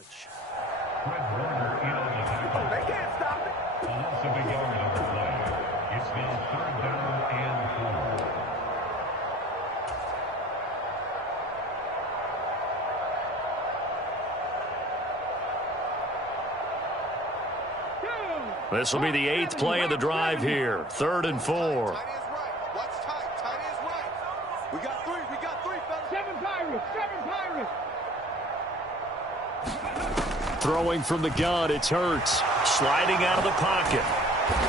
They can't stop it. That's a big yard on the play. It's now 3rd down and 4. This will be the 8th play of the drive here. 3rd and 4. Tight is right. What's tight? Tight is right. We got three, fellas. 7 Pirates. Throwing from the gun, it's Hurts. Sliding out of the pocket.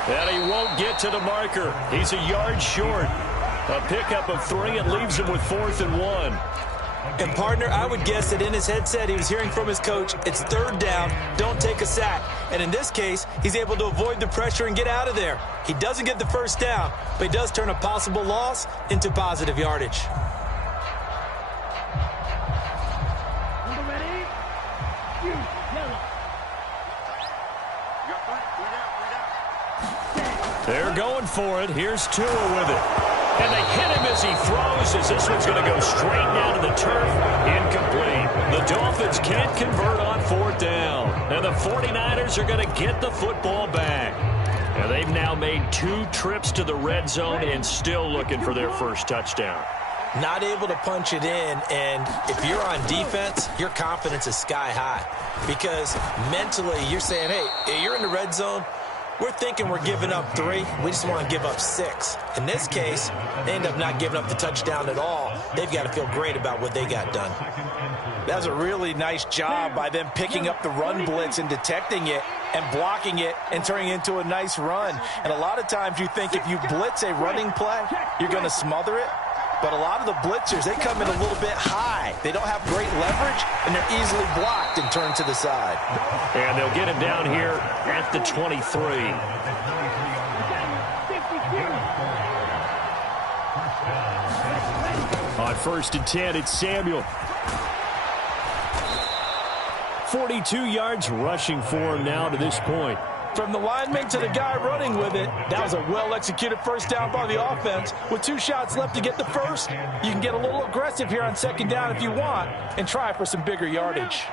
And he won't get to the marker. He's a yard short. A pickup of 3 and leaves him with 4th and 1. And, partner, I would guess that in his headset he was hearing from his coach, it's 3rd down, don't take a sack. And in this case, he's able to avoid the pressure and get out of there. He doesn't get the 1st down, but he does turn a possible loss into positive yardage. They're going for it. Here's Tua with it. And they hit him as he throws, as this one's going to go straight down to the turf. Incomplete. The Dolphins can't convert on 4th down. And the 49ers are going to get the football back. And they've now made 2 trips to the red zone and still looking for their first touchdown. Not able to punch it in, and if you're on defense, your confidence is sky high. Because mentally, you're saying, hey, you're in the red zone. We're thinking we're giving up 3. We just want to give up 6. In this case, they end up not giving up the touchdown at all. They've got to feel great about what they got done. That was a really nice job by them picking up the run blitz and detecting it and blocking it and turning it into a nice run. And a lot of times you think if you blitz a running play, you're going to smother it. But a lot of the blitzers, they come in a little bit high. They don't have great leverage, and they're easily blocked and turned to the side. And they'll get him down here at the 23. On 1st and 10, it's Samuel. 42 yards rushing for him now to this point. From the lineman to the guy running with it, that was a well-executed 1st down by the offense. With 2 shots left to get the 1st, you can get a little aggressive here on 2nd down if you want and try for some bigger yardage.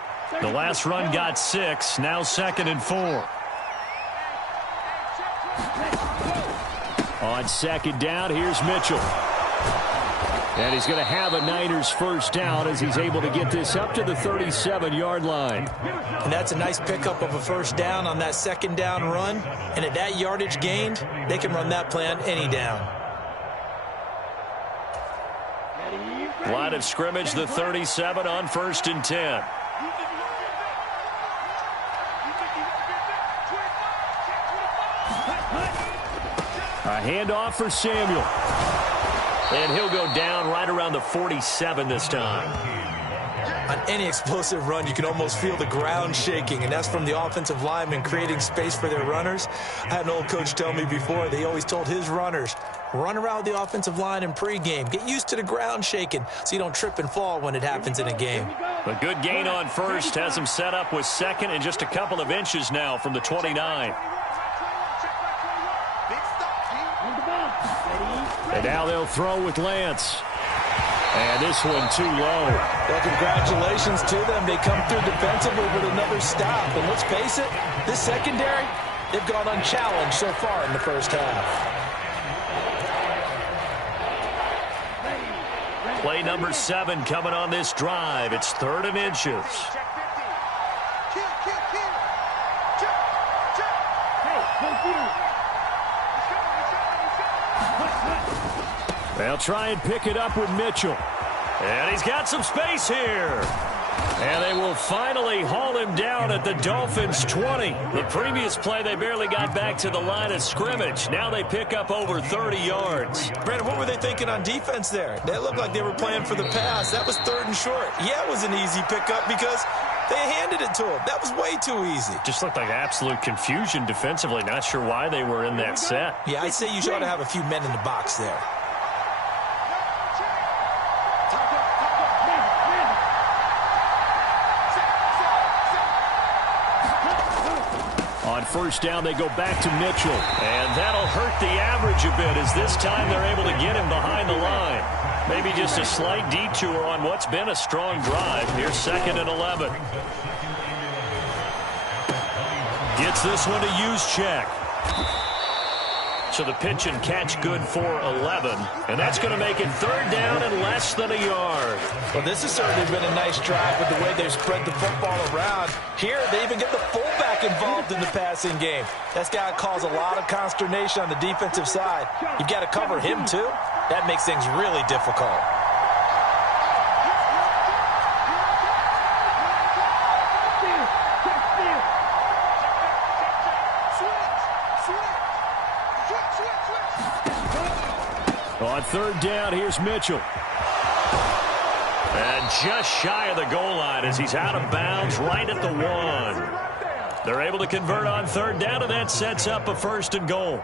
The last run got 6, now 2nd and 4. On 2nd down, here's Mitchell. And he's going to have a Niners 1st down as he's able to get this up to the 37-yard line. And that's a nice pickup of a 1st down on that 2nd down run. And at that yardage gained, they can run that play on any down. Line of scrimmage, the 37 on 1st and 10. A handoff for Samuel. And he'll go down right around the 47 this time. On any explosive run, you can almost feel the ground shaking, and that's from the offensive linemen creating space for their runners. I had an old coach tell me before, they always told his runners, run around the offensive line in pregame. Get used to the ground shaking so you don't trip and fall when it happens in a game. A good gain on 1st has him set up with 2nd and just a couple of inches now from the 29. And now they'll throw with Lance. And this one too low. Well, congratulations to them. They come through defensively with another stop. And let's face it, this secondary, they've gone unchallenged so far in the 1st half. Play number 7 coming on this drive. It's 3rd and inches. They'll try and pick it up with Mitchell. And he's got some space here. And they will finally haul him down at the Dolphins' 20. The previous play, they barely got back to the line of scrimmage. Now they pick up over 30 yards. Brandon, what were they thinking on defense there? They looked like they were playing for the pass. That was 3rd and short. Yeah, it was an easy pickup because they handed it to him. That was way too easy. Just looked like absolute confusion defensively. Not sure why they were in that set. Yeah, I'd say you ought to have a few men in the box there. On 1st down, they go back to Mitchell. And that'll hurt the average a bit as this time they're able to get him behind the line. Maybe just a slight detour on what's been a strong drive. Here's 2nd and 11. Gets this one to use check. So the pitch and catch good for 11. And that's going to make it 3rd down and less than a yard. Well, this has certainly been a nice drive with the way they've spread the football around. Here, they even get the fullback involved in the passing game. That's got to cause a lot of consternation on the defensive side. You've got to cover him, too. That makes things really difficult. On 3rd down, here's Mitchell. And just shy of the goal line as he's out of bounds right at the 1. They're able to convert on 3rd down, and that sets up a 1st and goal.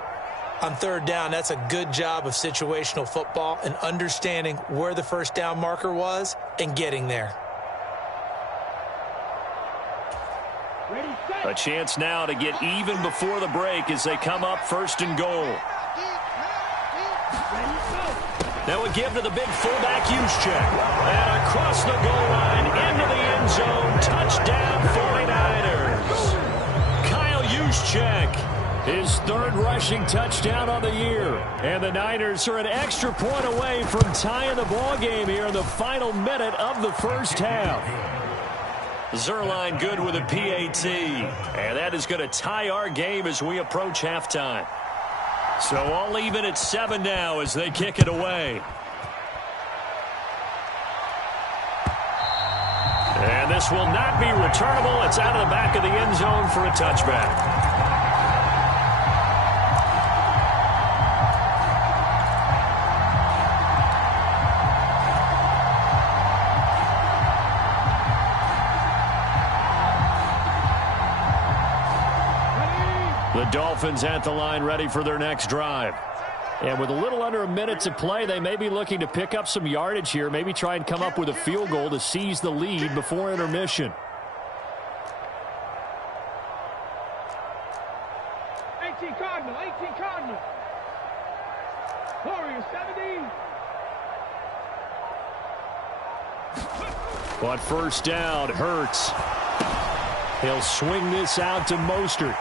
On 3rd down, that's a good job of situational football and understanding where the 1st down marker was and getting there. A chance now to get even before the break as they come up 1st and goal. That would give to the big fullback use check. And across the goal line into the end zone. Touchdown 49ers. Kyle Juszczyk, his 3rd rushing touchdown on the year. And the Niners are an extra point away from tying the ball game here in the final minute of the 1st half. Zerline good with a PAT. And that is going to tie our game as we approach halftime. So all even at 7 now as they kick it away. And this will not be returnable. It's out of the back of the end zone for a touchback. The Dolphins at the line ready for their next drive. And with a little under a minute to play, they may be looking to pick up some yardage here, maybe try and come up with a field goal to seize the lead before intermission. 18 Cardinal, 18 Cardinal. Warriors 17. But 1st down, Hurts. He'll swing this out to Mostert.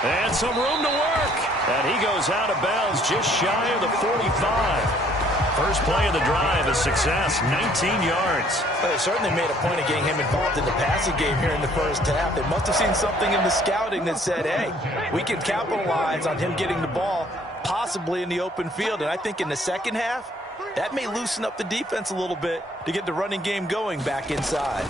And some room to work. And he goes out of bounds just shy of the 45. First play of the drive, a success, 19 yards. Well, they certainly made a point of getting him involved in the passing game here in the 1st half. They must have seen something in the scouting that said, hey, we can capitalize on him getting the ball, possibly in the open field. And I think in the 2nd half, that may loosen up the defense a little bit to get the running game going back inside.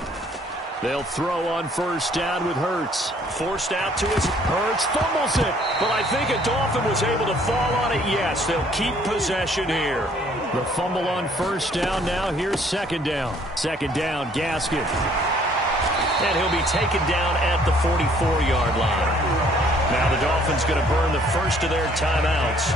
They'll throw on 1st down with Hurts. Forced out to his Hurts, fumbles it. But I think a Dolphin was able to fall on it. Yes, they'll keep possession here. The fumble on 1st down now. Here's 2nd down. 2nd down, Gaskin. And he'll be taken down at the 44-yard line. Now the Dolphins going to burn the first of their timeouts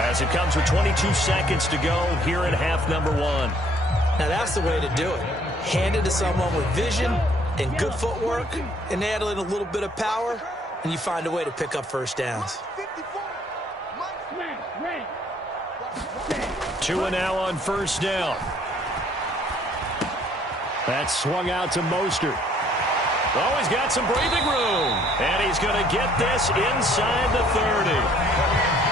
as it comes with 22 seconds to go here in half number 1. Now that's the way to do it. Hand it to someone with vision and good footwork, and add in a little bit of power, and you find a way to pick up 1st downs. 2 and now on 1st down. That's swung out to Mostert. Oh, he's got some breathing room, and he's going to get this inside the 30.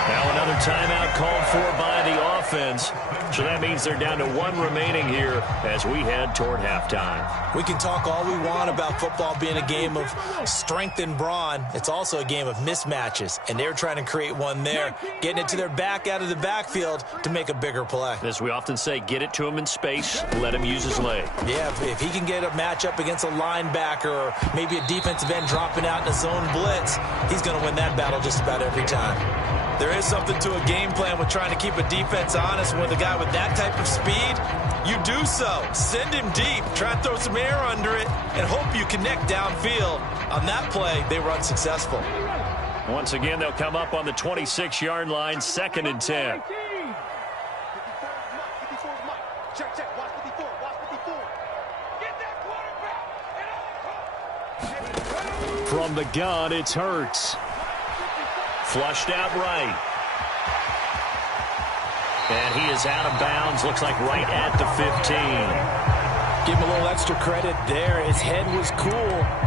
Now another timeout called for by the offense. So that means they're down to 1 remaining here as we head toward halftime. We can talk all we want about football being a game of strength and brawn. It's also a game of mismatches, and they're trying to create one there, getting it to their back out of the backfield to make a bigger play. As we often say, get it to him in space, let him use his leg. Yeah, if he can get a matchup against a linebacker or maybe a defensive end dropping out in a zone blitz, he's going to win that battle just about every time. There is something to a game plan with trying to keep a defense honest. And with a guy with that type of speed, you do so. Send him deep, try and throw some air under it, and hope you connect downfield. On that play, they were unsuccessful. Once again, they'll come up on the 26-yard line, 2nd and 10. From the gun, it's Hurts. Flushed out right. And he is out of bounds, looks like right at the 15. Give him a little extra credit there. His head was cool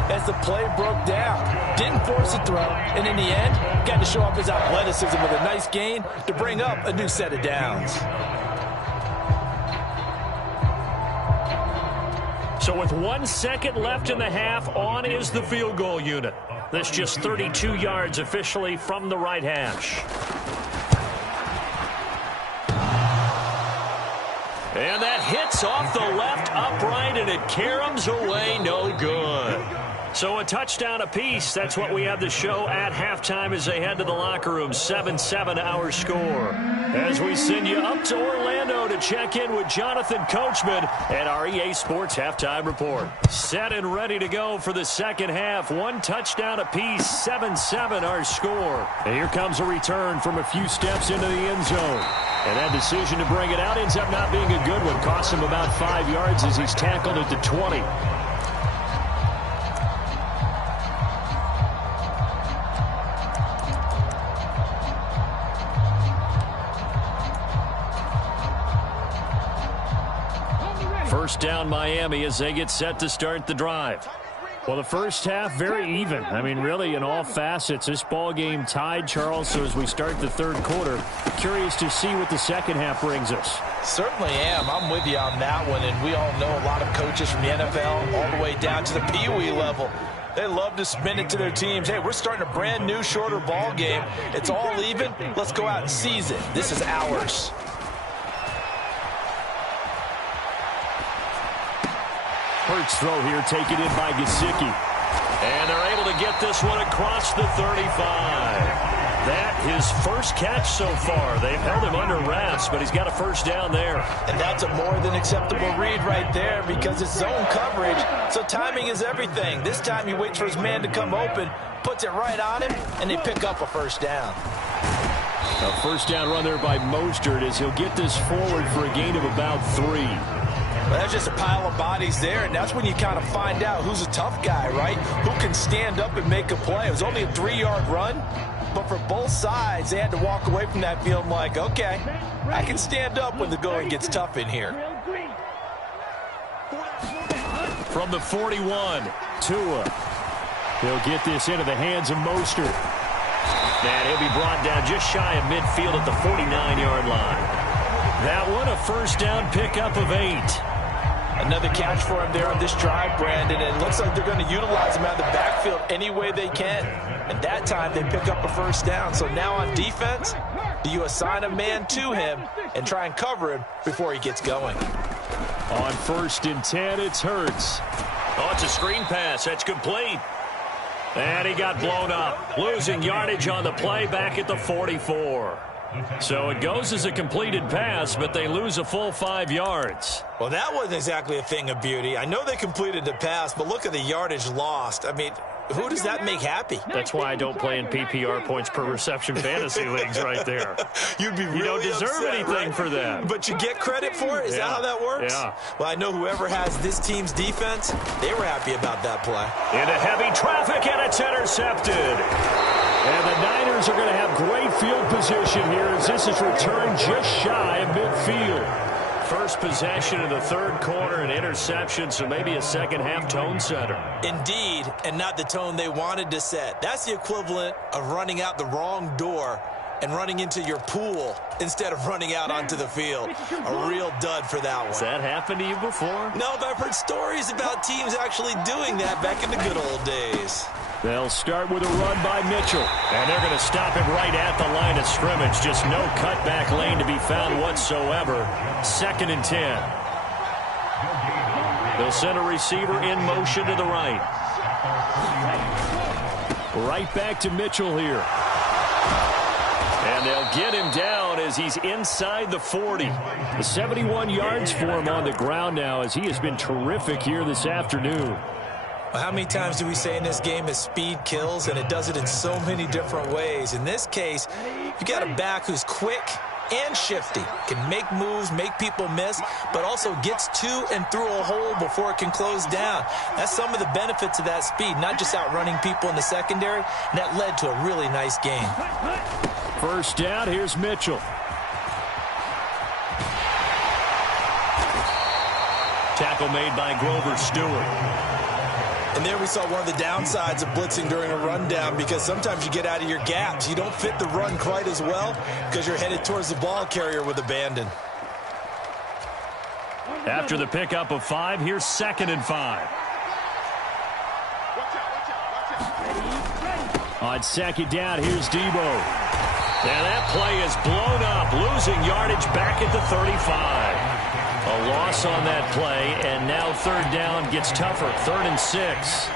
as the play broke down. Didn't force a throw, and in the end, got to show off his athleticism with a nice gain to bring up a new set of downs. So with 1 second left in the half, on is the field goal unit. That's just 32 yards officially from the right hash. And that hits off the left upright, and it caroms away no good. So a touchdown apiece. That's what we have to show at halftime as they head to the locker room. 7-7 our score. As we send you up to Orlando to check in with Jonathan Coachman at our EA Sports Halftime Report. Set and ready to go for the second half. 1 touchdown apiece. 7-7 our score. And here comes a return from a few steps into the end zone. And that decision to bring it out ends up not being a good one. Costs him about 5 yards as he's tackled at the 20. First down Miami as they get set to start the drive. Well, the first half, very even. I mean, really, in all facets, this ball game tied, Charles. So as we start the third quarter, curious to see what the second half brings us. Certainly am. I'm with you on that one. And we all know a lot of coaches from the NFL all the way down to the Pee Wee level. They love to spin it to their teams. Hey, we're starting a brand new, shorter ball game. It's all even. Let's go out and seize it. This is ours. Hurts throw here taken in by Gesicki. And they're able to get this one across the 35. That his first catch so far. They've held him under wraps, but he's got a first down there. And that's a more than acceptable read right there because it's zone coverage, so timing is everything. This time he waits for his man to come open, puts it right on him, and they pick up a first down. A first down run there by Mostert as he'll get this forward for a gain of about 3. Well, that's just a pile of bodies there, and that's when you kind of find out who's a tough guy, right? Who can stand up and make a play. It was only a 3-yard run, but for both sides, they had to walk away from that feeling like, okay, I can stand up when the going gets tough in here. From the 41, Tua. He'll get this into the hands of Mostert. And he'll be brought down just shy of midfield at the 49-yard line. That one, a first down pickup of 8. Another catch for him there on this drive, Brandon, and it looks like they're going to utilize him out of the backfield any way they can. And that time they pick up a first down. So now on defense, do you assign a man to him and try and cover him before he gets going? On 1st and 10, it's Hurts. Oh, it's a screen pass. That's complete. And he got blown up, losing yardage on the play back at the 44. So it goes as a completed pass, but they lose a full 5 yards. Well, that wasn't exactly a thing of beauty. I know they completed the pass, but look at the yardage lost. I mean, who does that make happy? That's why I don't play in PPR points per reception fantasy leagues right there. You'd be really You don't deserve upset, anything right? for that. But you get credit for it? Is that how that works? Yeah. Well, I know whoever has this team's defense, they were happy about that play. Into heavy traffic, and it's intercepted. And the Niners are going to have great field position here as this is returned just shy of midfield. First possession in the third quarter, an interception, so maybe a second-half tone setter. Indeed, and not the tone they wanted to set. That's the equivalent of running out the wrong door and running into your pool instead of running out onto the field. A real dud for that one. Has that happened to you before? No, but I've heard stories about teams actually doing that back in the good old days. They'll start with a run by Mitchell. And they're going to stop him right at the line of scrimmage. Just no cutback lane to be found whatsoever. 2nd and 10. They'll send a receiver in motion to the right. Right back to Mitchell here. And they'll get him down as he's inside the 40. The 71 yards for him on the ground now as he has been terrific here this afternoon. Well, how many times do we say in this game is speed kills, and it does it in so many different ways. In this case, you got a back who's quick and shifty, can make moves, make people miss, but also gets to and through a hole before it can close down. That's some of the benefits of that speed, not just outrunning people in the secondary, and that led to a really nice game. First down, here's Mitchell. Tackle made by Grover Stewart. And there we saw one of the downsides of blitzing during a rundown, because sometimes you get out of your gaps. You don't fit the run quite as well because you're headed towards the ball carrier with abandon. After the pickup of 5, here's 2nd and 5. On 2nd down, here's Debo. And that play is blown up, losing yardage back at the 35. A loss on that play, and now 3rd down gets tougher, 3rd and 6.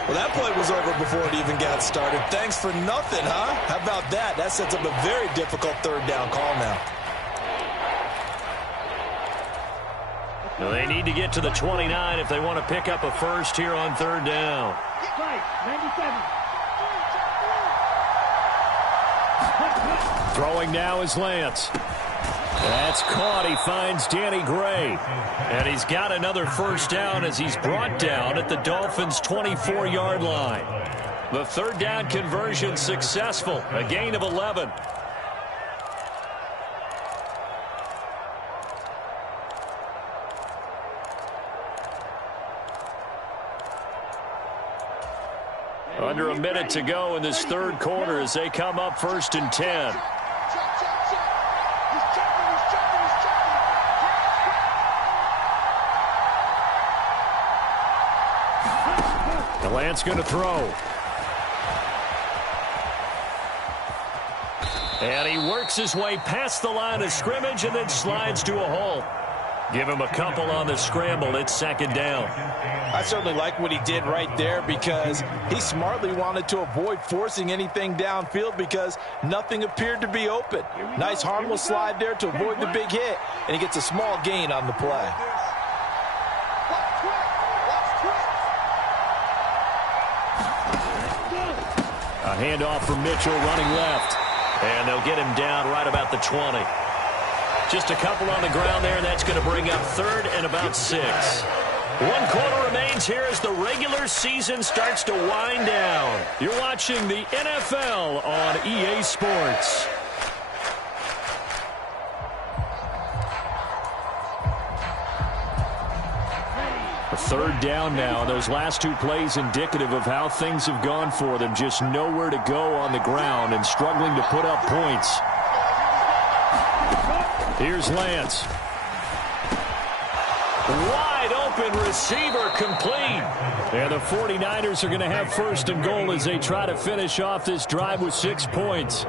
Well, that play was over before it even got started. Thanks for nothing, huh? How about that? That sets up a very difficult 3rd down call now. Well, they need to get to the 29 if they want to pick up a first here on 3rd down. 97. Throwing now is Lance. That's caught. He finds Danny Gray. And he's got another first down as he's brought down at the Dolphins' 24-yard line. The 3rd down conversion successful. A gain of 11. Under a minute to go in this 3rd quarter as they come up 1st and 10. Lance going to throw. And he works his way past the line of scrimmage and then slides to a halt. Give him a couple on the scramble. It's 2nd down. I certainly like what he did right there, because he smartly wanted to avoid forcing anything downfield because nothing appeared to be open. Nice harmless slide there to avoid the big hit, and he gets a small gain on the play. A handoff from Mitchell running left. And they'll get him down right about the 20. Just a couple on the ground there, and that's going to bring up 3rd and about 6. 1 quarter remains here as the regular season starts to wind down. You're watching the NFL on EA Sports. A 3rd down now. Those last 2 plays indicative of how things have gone for them. Just nowhere to go on the ground and struggling to put up points. Here's Lance. Wide open receiver complete. And the 49ers are going to have 1st and goal as they try to finish off this drive with 6 points.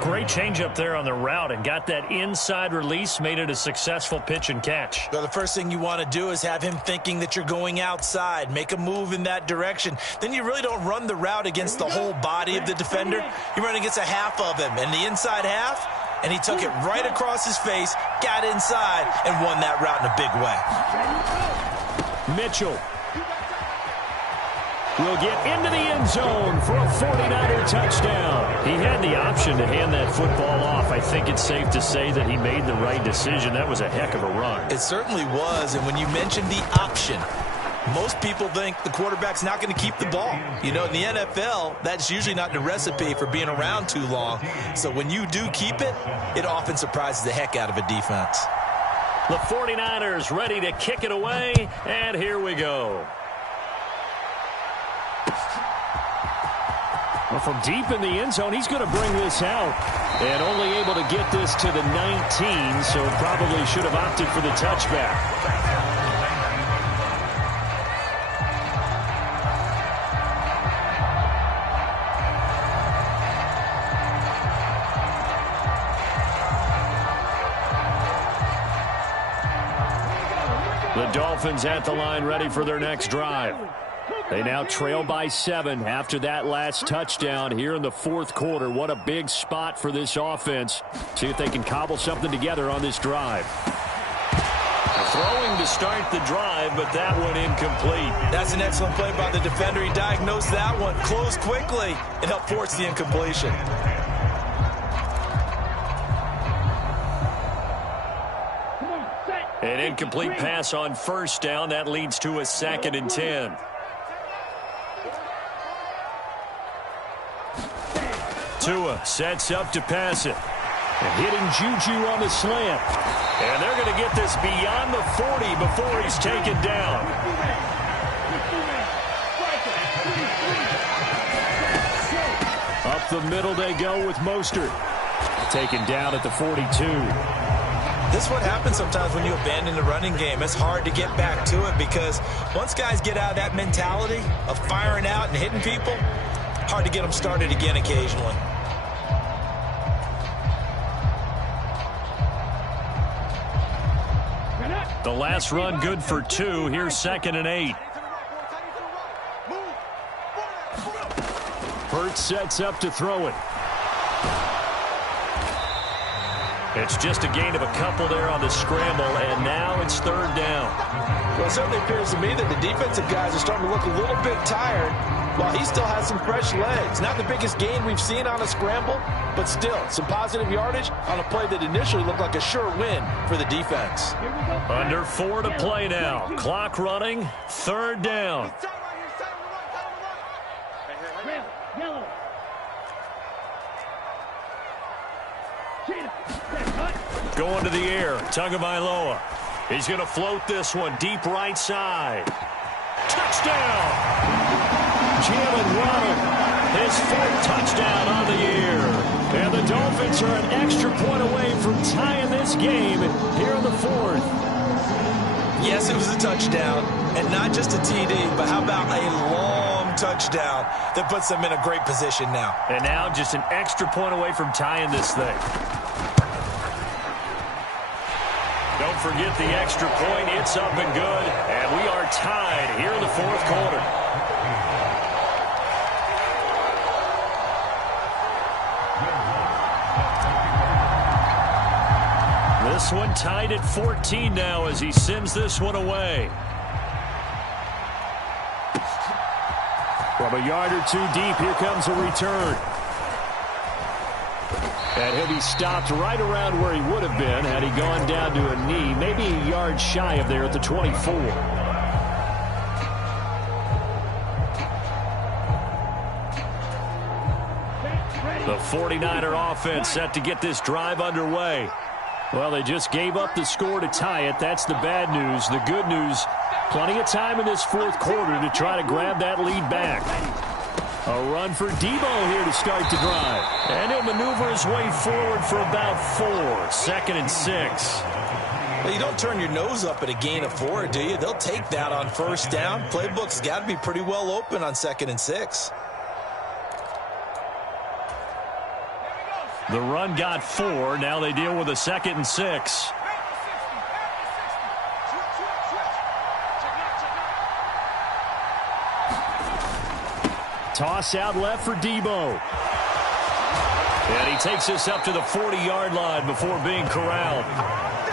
Great change up there on the route and got that inside release, made it a successful pitch and catch. Well, the first thing you want to do is have him thinking that you're going outside, make a move in that direction. Then you really don't run the route against the whole body of the defender. You run against a half of him, and the inside half, and he took it right across his face, got inside, and won that route in a big way. Mitchell will get into the end zone for a 49er touchdown. He had the option to hand that football off. I think it's safe to say that he made the right decision. That was a heck of a run. It certainly was, and when you mentioned the option, most people think the quarterback's not going to keep the ball. You know, in the NFL, that's usually not the recipe for being around too long. So when you do keep it, it often surprises the heck out of a defense. The 49ers ready to kick it away, and here we go. Well, from deep in the end zone, he's going to bring this out. And only able to get this to the 19, so probably should have opted for the touchback. The Dolphins at the line, ready for their next drive. They now trail by 7 after that last touchdown here in the 4th quarter. What a big spot for this offense. See if they can cobble something together on this drive. Throwing to start the drive, but that one incomplete. That's an excellent play by the defender. He diagnosed that one, closed quickly, and helped force the incompletion. An incomplete pass on 1st down. That leads to a 2nd and 10. Tua sets up to pass it. And hitting Juju on the slant. And they're going to get this beyond the 40 before he's taken down. Up the middle they go with Mostert. Taken down at the 42. This is what happens sometimes when you abandon the running game. It's hard to get back to it because once guys get out of that mentality of firing out and hitting people, hard to get them started again occasionally. The last run good for 2. Here's 2nd and 8. Hurts sets up to throw it. It's just a gain of a couple there on the scramble, and now it's 3rd down. Well, it certainly appears to me that the defensive guys are starting to look a little bit tired while he still has some fresh legs. Not the biggest gain we've seen on a scramble, but still some positive yardage on a play that initially looked like a sure win for the defense. Under 4 to play now. Clock running, 3rd down. Yellow. Going to the air, Tagovailoa. He's going to float this one deep right side. Touchdown! Jalen Waddle, his 4th touchdown on the year. And the Dolphins are an extra point away from tying this game here in the 4th. Yes, it was a touchdown, and not just a TD, but how about a long touchdown that puts them in a great position now. And now just an extra point away from tying this thing. Don't forget the extra point. It's up and good, and we are tied here in the 4th quarter. This one tied at 14 now as he sends this one away. From a yard or 2 deep, here comes a return. And he'll be stopped right around where he would have been had he gone down to a knee, maybe a yard shy of there at the 24. The 49er offense set to get this drive underway. Well, they just gave up the score to tie it. That's the bad news. The good news, plenty of time in this 4th quarter to try to grab that lead back. A run for Debo here to start the drive. And he'll maneuver his way forward for about 4. 2nd and 6. Well, you don't turn your nose up at a gain of 4, do you? They'll take that on 1st down. Playbook's got to be pretty well open on 2nd and 6. The run got 4. Now they deal with a 2nd and 6. Toss out left for Debo. And he takes us up to the 40-yard line before being corralled.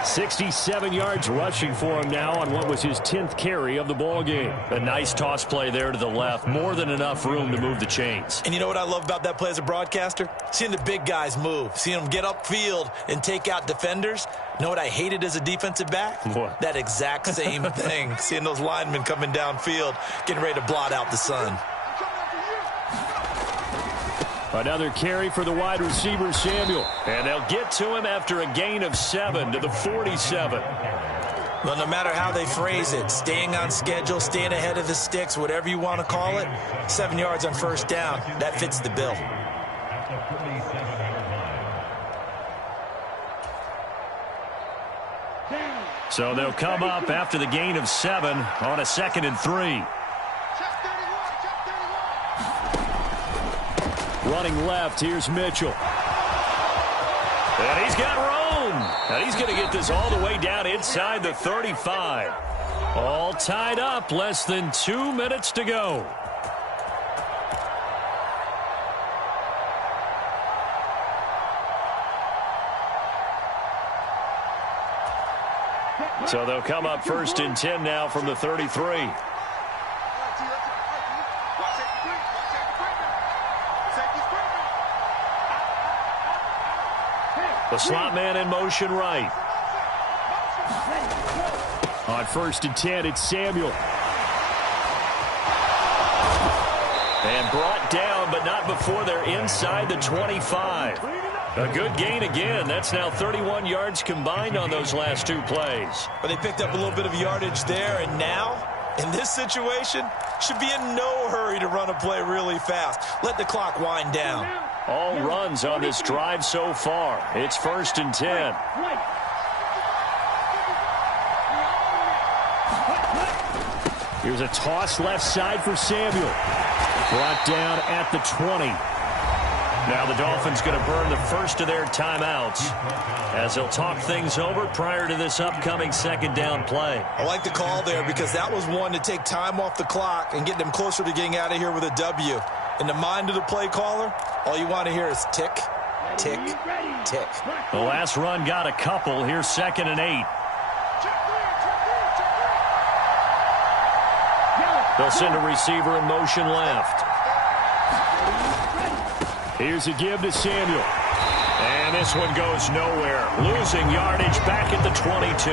67 yards rushing for him now on what was his 10th carry of the ball game. A nice toss play there to the left. More than enough room to move the chains. And you know what I love about that play as a broadcaster? Seeing the big guys move. Seeing them get upfield and take out defenders. You know what I hated as a defensive back? What? That exact same thing. Seeing those linemen coming downfield, getting ready to blot out the sun. Another carry for the wide receiver, Samuel. And they'll get to him after a gain of 7 to the 47. Well, no matter how they phrase it, staying on schedule, staying ahead of the sticks, whatever you want to call it, 7 yards on 1st down, that fits the bill. So they'll come up after the gain of 7 on a 2nd and 3. Running left, here's Mitchell. And he's got room. And he's going to get this all the way down inside the 35. All tied up, less than 2 minutes to go. So they'll come up 1st and 10 now from the 33. The slot man in motion right. On 1st and 10, it's Samuel. And brought down, but not before they're inside the 25. A good gain again. That's now 31 yards combined on those last two plays. But they picked up a little bit of yardage there, and now, in this situation, should be in no hurry to run a play really fast. Let the clock wind down. All runs on this drive so far. It's 1st and 10. Here's a toss left side for Samuel. Brought down at the 20. Now the Dolphins going to burn the first of their timeouts as they'll talk things over prior to this upcoming 2nd down play. I like the call there because that was one to take time off the clock and get them closer to getting out of here with a W. In the mind of the play caller, all you want to hear is tick, tick, tick. The last run got a couple. Here's 2nd and 8. They'll send a receiver in motion left. Here's a give to Samuel. And this one goes nowhere. Losing yardage back at the 22.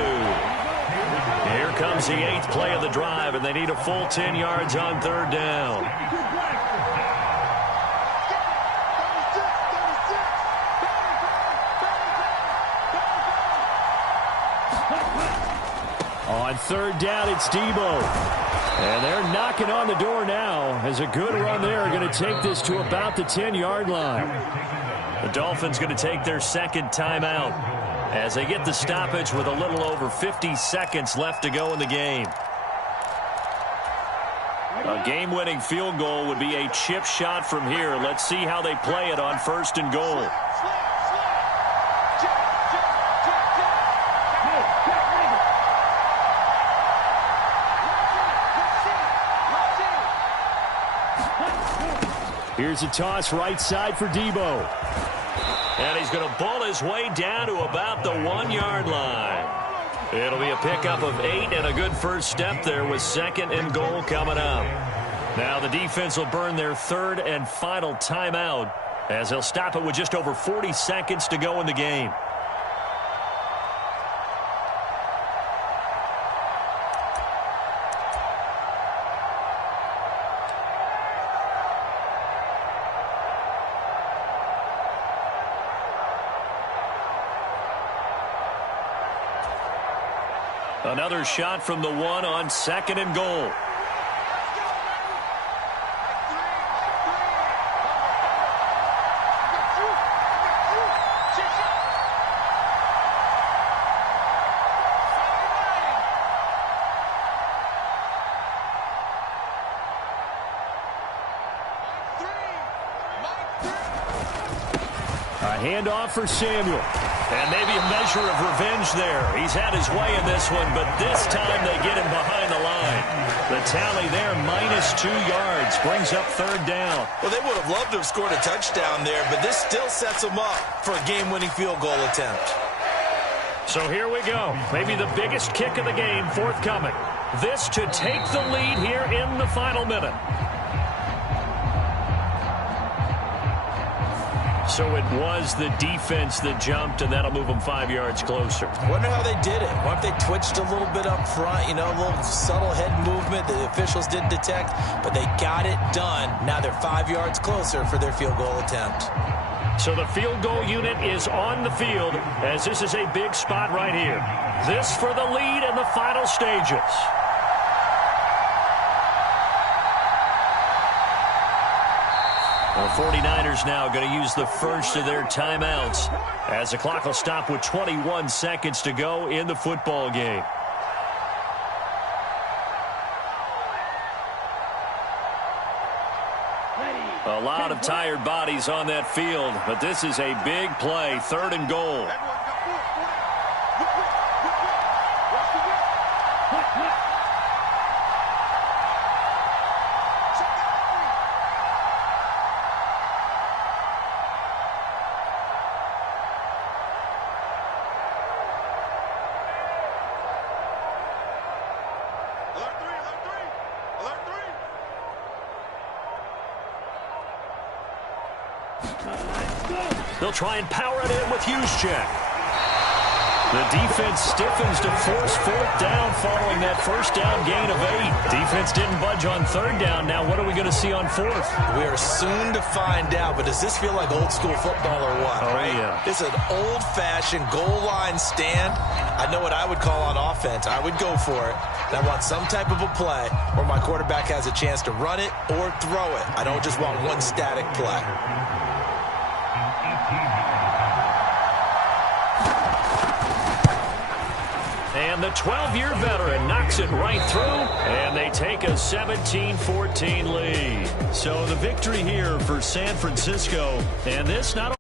Here comes the 8th play of the drive, and they need a full 10 yards on 3rd down. On 3rd down, it's Debo. And they're knocking on the door now as a good run there going to take this to about the 10-yard line. The Dolphins going to take their 2nd timeout as they get the stoppage with a little over 50 seconds left to go in the game. A game-winning field goal would be a chip shot from here. Let's see how they play it on 1st and goal. Here's a toss right side for Debo. And he's going to bull his way down to about the 1-yard line. It'll be a pickup of 8 and a good first step there with 2nd and goal coming up. Now the defense will burn their 3rd and final timeout as they'll stop it with just over 40 seconds to go in the game. Another shot from the 1 on 2nd and goal. A handoff for Samuel. And maybe a measure of revenge there. He's had his way in this one, but this time they get him behind the line. The tally there, -2 yards, brings up 3rd down. Well, they would have loved to have scored a touchdown there, but this still sets them up for a game-winning field goal attempt. So here we go. Maybe the biggest kick of the game forthcoming. This to take the lead here in the final minute. So it was the defense that jumped, and that'll move them 5 yards closer. Wonder how they did it. What if they twitched a little bit up front, you know, a little subtle head movement the officials didn't detect, but they got it done. Now they're 5 yards closer for their field goal attempt. So the field goal unit is on the field as this is a big spot right here. This for the lead in the final stages. The 49ers now going to use the first of their timeouts as the clock will stop with 21 seconds to go in the football game. A lot of tired bodies on that field, but this is a big play, 3rd and goal. They'll try and power it in with Juszczyk. The defense stiffens to force fourth down following that first down gain of 8. Defense didn't budge on third down. Now what are we going to see on fourth? We are soon to find out, but does this feel like old school football or what? Oh, right? yeah. This is an old-fashioned goal line stand. I know what I would call on offense. I would go for it. And I want some type of a play where my quarterback has a chance to run it or throw it. I don't just want one static play. And the 12-year veteran knocks it right through, and they take a 17-14 lead. So the victory here for San Francisco, and this not only